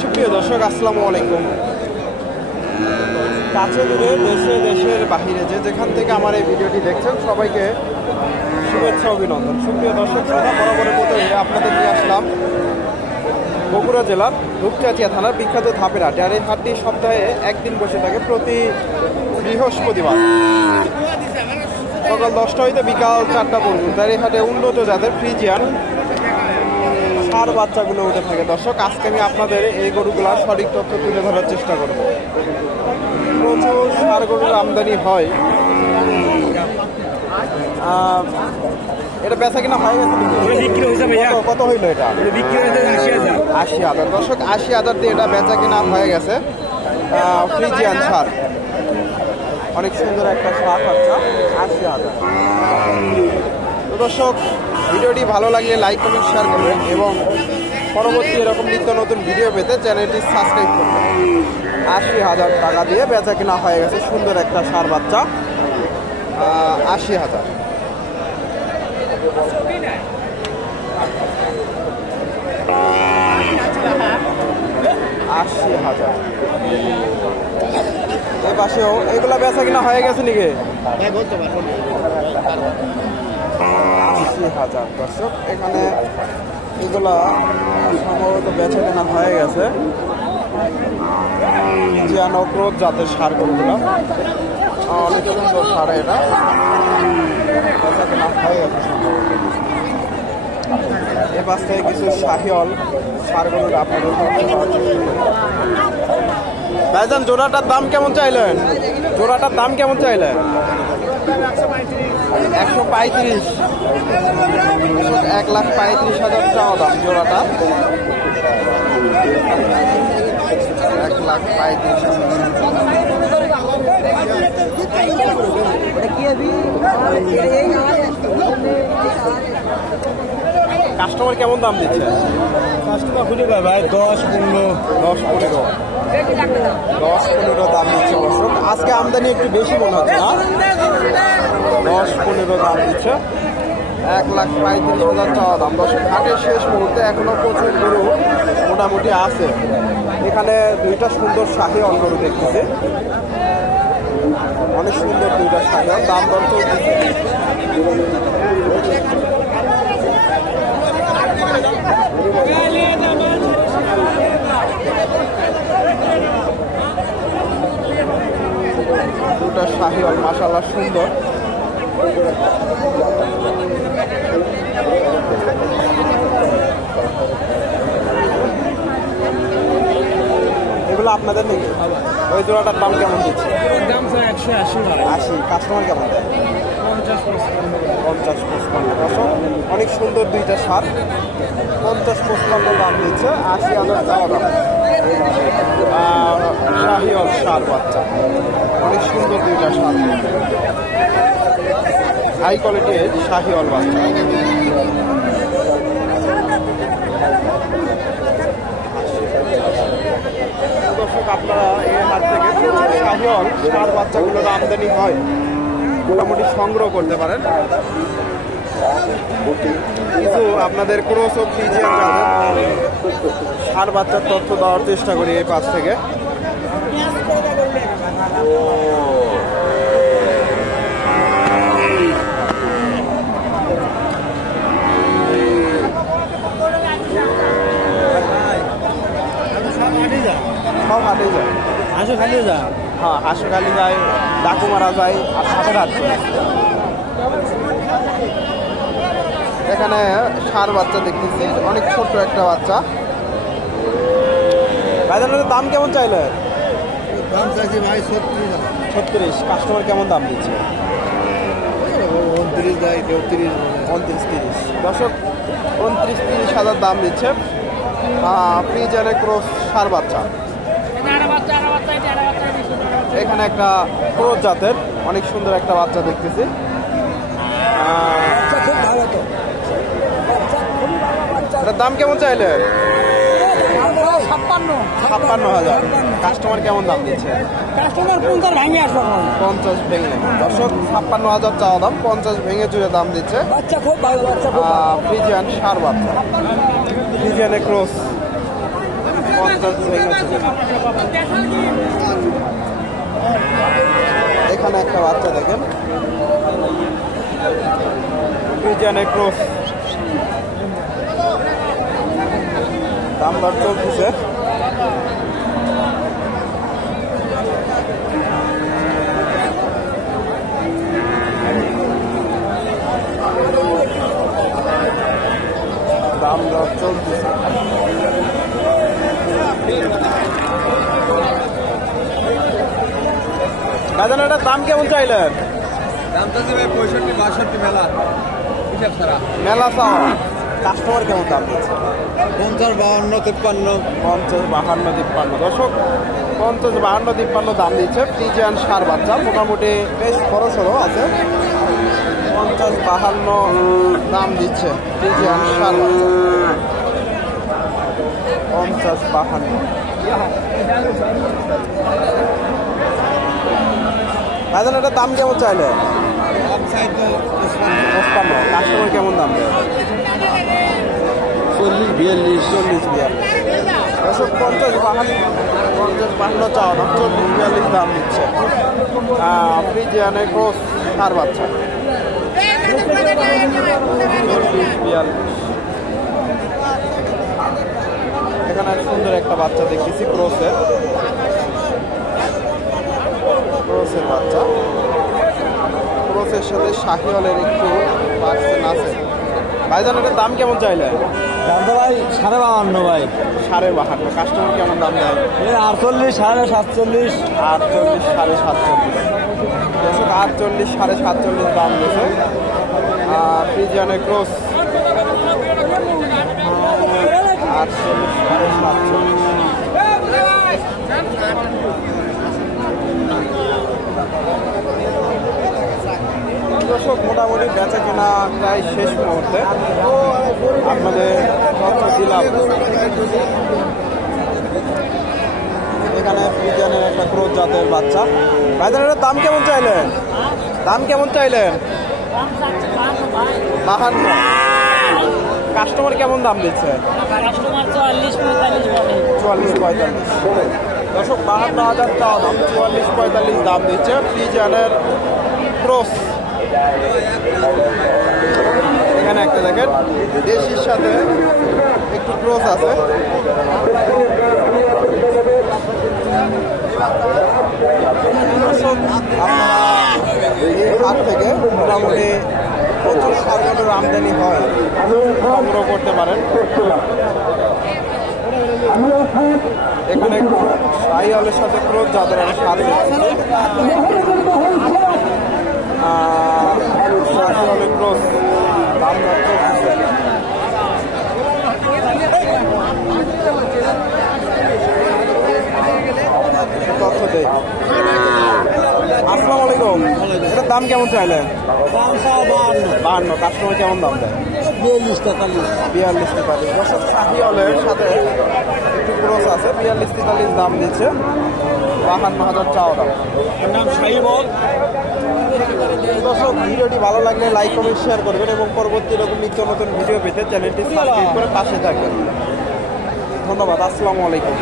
সুপ্রিয় দর্শক, আসসালামু আলাইকুম। কাছে দূরে দেশে দেশের বাহিরে যে যেখান থেকে আমার এই ভিডিওটি দেখছেন সবাইকে শুভেচ্ছা অভিনন্দন। সুপ্রিয় দর্শক, শ্রোতা, বরাবরের মতো আপনাদের নিয়ে আসলাম বগুড়া জেলার ধূপচাচিয়া থানার বিখ্যাত ধাপের হাট। আর এই হাটটি সপ্তাহে একদিন বসে থাকে প্রতি বৃহস্পতিবার সকাল 10টা হইতে বিকাল 4টা পর্যন্ত। আর এই হাটে উন্নত জাতের ফ্রিজিয়ান ষাঁড় বাচ্চাগুলো উঠে থাকে। দর্শক, আজকে আমি আপনাদের এই গরুগুলার সঠিক তথ্য তুলে ধরার চেষ্টা করব। প্রচুর ষাঁড় গরুর আমদানি হয়। এটা বেচা কিনা হয়ে গেছে? কত হইলো এটা? 80,000। দর্শক, 80,000 দিয়ে এটা বেচা কিনা হয়ে গেছে। ফ্রিজিয়ান ষাঁড়, অনেক সুন্দর একটা ষাঁড় বাচ্চা, 80,000। তো দর্শক, ভিডিওটি ভালো লাগলে লাইক কমেন্ট শেয়ার করবেন এবং পরবর্তী এরকম নিত্য নতুন ভিডিও পেতে চ্যানেলটি সাবস্ক্রাইব করবেন। 80,000 টাকা দিয়ে বেচা কিনা হয়ে গেছে সুন্দর একটা ষাঁড় বাচ্চা, 80,000। এই পাশেও এগুলা বেচা কিনা হয়ে গেছে নাকি? 80,000। দর্শক, এখানে এগুলা সম্ভবত বেচা কেনা হয়ে গেছে। ক্রোধ জাতের ষাঁড় গরুগুলো, অনেক সুন্দর ষাঁড়, এটা বেচা কেনা হয়ে গেছে সম্ভবত। এ পাশ থেকে কিছু শাহিওয়াল ষাঁড় গরুগুলো আপনাদের ভাইজান, জোড়াটার দাম কেমন চাইলেন? জোড়াটার দাম কেমন চাইলেন? 135। 1,35,000 চাওয়া দাম জোড়াটা। 1,35,000। কাস্টমার কেমন দাম দিচ্ছে? কাস্টমার খুঁজে পায় ভাই 10-15 দাম দিচ্ছে। দর্শক, আজকে আমদানি একটু বেশি মনে হচ্ছে না? 10-15 দাম দিচ্ছে। 1,35,000 চাওয়া দাম। দর্শক, হাটের শেষ মুহূর্তে এখনো প্রচুর গরু মোটামুটি আছে। এখানে দুইটা সুন্দর শাহিওয়াল গরু দেখতেছি, অনেক সুন্দর দুইটা শাহিওয়াল। দাম দর চলতেছে। দুটা শাহিওয়াল মাশাআল্লাহ সুন্দর। এগুলো আপনাদের নাকি? ওই জোড়াটার দাম কেমন দিচ্ছে? দাম 180। কাস্টমার কেমন দেয়? 50-55। অনেক সুন্দর দুইটা ষাঁড়, 50-55 দাম দিচ্ছে। 80,000 চাওয়া দাম। শাহিওয়াল ষাঁড় বাচ্চা, অনেক সুন্দর দুইটা ষাঁড়, হাই কোয়ালিটির শাহিওয়াল বাচ্চা। দর্শক, আপনারা এই হাট থেকে শাহিওয়াল ষাঁড় বাচ্চাগুলোর আমদানি হয় মোটামুটি সংগ্রহ করতে পারেন। কিছু আপনাদের ক্রস ও ফ্রিজিয়ান জাতের ষাঁড় বাচ্চার তথ্য দেওয়ার চেষ্টা করি এই পাশ থেকে। সব হাটেই যায়, হাঁসও খালিও যা। হ্যাঁ, হাঁসখালি যায়, ডাকুমারা যায়, আর সাথে হাট। এখানে ষাঁড় বাচ্চা দেখতেছি, অনেক ছোট্ট একটা বাচ্চা। ভাইজানের দাম কেমন চাইলে? দাম চাইছি ভাই 36। কাস্টমার কেমন দাম দিচ্ছে? 29 দেয়, কেউ 30। 29-30। দর্শক, 29-30,000 দাম দিচ্ছে ফ্রিজিয়ানের ক্রস ষাঁড় বাচ্চা। এখানে একটা ক্রস জাতের অনেক সুন্দর একটা বাচ্চা দেখতেছি। এটার দাম কেমন চাইলে? 56,000। কাস্টমার কেমন দাম দিচ্ছে? কাস্টমার 50 ভাঙে আসবে 50 ভেঙে। দর্শক 56,000 চাওয়া দাম, 50 ভেঙে চুরে দাম দিচ্ছে। বাচ্চা খুব ভালো, বাচ্চা খুব ফ্রিজিয়ান সার বাচ্চা, ফ্রিজিয়ানে ক্রস 50 ভেঙে চুরে। এখানে একটা বাচ্চা দেখেন, ফ্রিজিয়ানে ক্রস, দাম দর চলতেছে। দাম দর চলতেছে। দাদা এটার দাম কেমন চাইলেন? দাম তো 65-62 মেলা হিসাব ছাড়া। মেলা চাওয়া। কাস্টমার কেমন দাম দিচ্ছে? 50, 52, 53। 50, 52, 53। দর্শক 50, 52, 53 দাম দিচ্ছে। ফ্রিজিয়ান সার বাচ্চা, মোটামুটি বেশ খরচ হলো আছে। 50, 52 দাম দিচ্ছে ফ্রিজিয়ান সার বাচ্চা। 50, 52। ভাইজান এটার দাম কেমন চাইলে? 55। কাস্টমার কেমন দাম দেয়? 40, 42, 40, 42। 50, 52 চাওয়া দাম, 40, 42 দাম দিচ্ছে। ফ্রিজিয়ানের ক্রস সার বাচ্চা, 40, 42। এখানে সুন্দর একটা বাচ্চা দেখতেছি, ক্রসের বাচ্চা। ক্রসের সাথে শাহিওয়ালের একটু পার্সেন্ট আছে। ভাইজান এটার দাম কেমন চাইলেন? দাম তো ভাই 52 ভাই। 52। কাস্টমার কেমন দাম দেয়? 48, 47.5। 48, 47.5। 48, 47.5 দাম দিয়েছে। ফ্রিজিয়ানের ক্রস 48, 47.5। দর্শক মোটামুটি বেচা কেনা প্রায় শেষ মুহূর্তে, আপনাদের তথ্য দিলাম। এখানে ফ্রিজিয়ানের একটা ক্রস জাতের বাচ্চা। ভাইজান এটার দাম কেমন চাইলেন? দাম কেমন চাইলেন? 52। কাস্টমার কেমন দাম দিচ্ছে? 44, 45। দর্শক 52,000 চাওয়া দাম, 44, 45 দাম দিচ্ছে ফ্রিজিয়ানের ক্রস। এখানে একটা দেখেন, দেশির সাথে একটু ক্রস আছে। হাট থেকে মোটামুটি প্রচুর সারগরের আমদানি হয়, সংগ্রহ করতে পারেন। এখানে শাহিওয়ালের সাথে ক্রস যাদের আমি সার শাহিওয়ালের ক্রস দাম তথ্য দেয়। আসসালামু আলাইকুম। এটার দাম কেমন চাইলেন? 52। কাস্টমার কেমন দাম দেয়? 42, 43। 42, 43। দর্শক শাহিওয়ালের সাথে একটু ক্রস আছে, 42, 43 দাম দিচ্ছে। 52,000 চাওয়া দাম। দর্শক ভিডিওটি ভালো লাগলে লাইক, কমেন্ট, শেয়ার করবেন এবং পরবর্তী এরকম নিত্য নতুন ভিডিও পেতে চ্যানেলটি সাবস্ক্রাইব করে পাশে থাকবেন। ধন্যবাদ। আসসালামু আলাইকুম।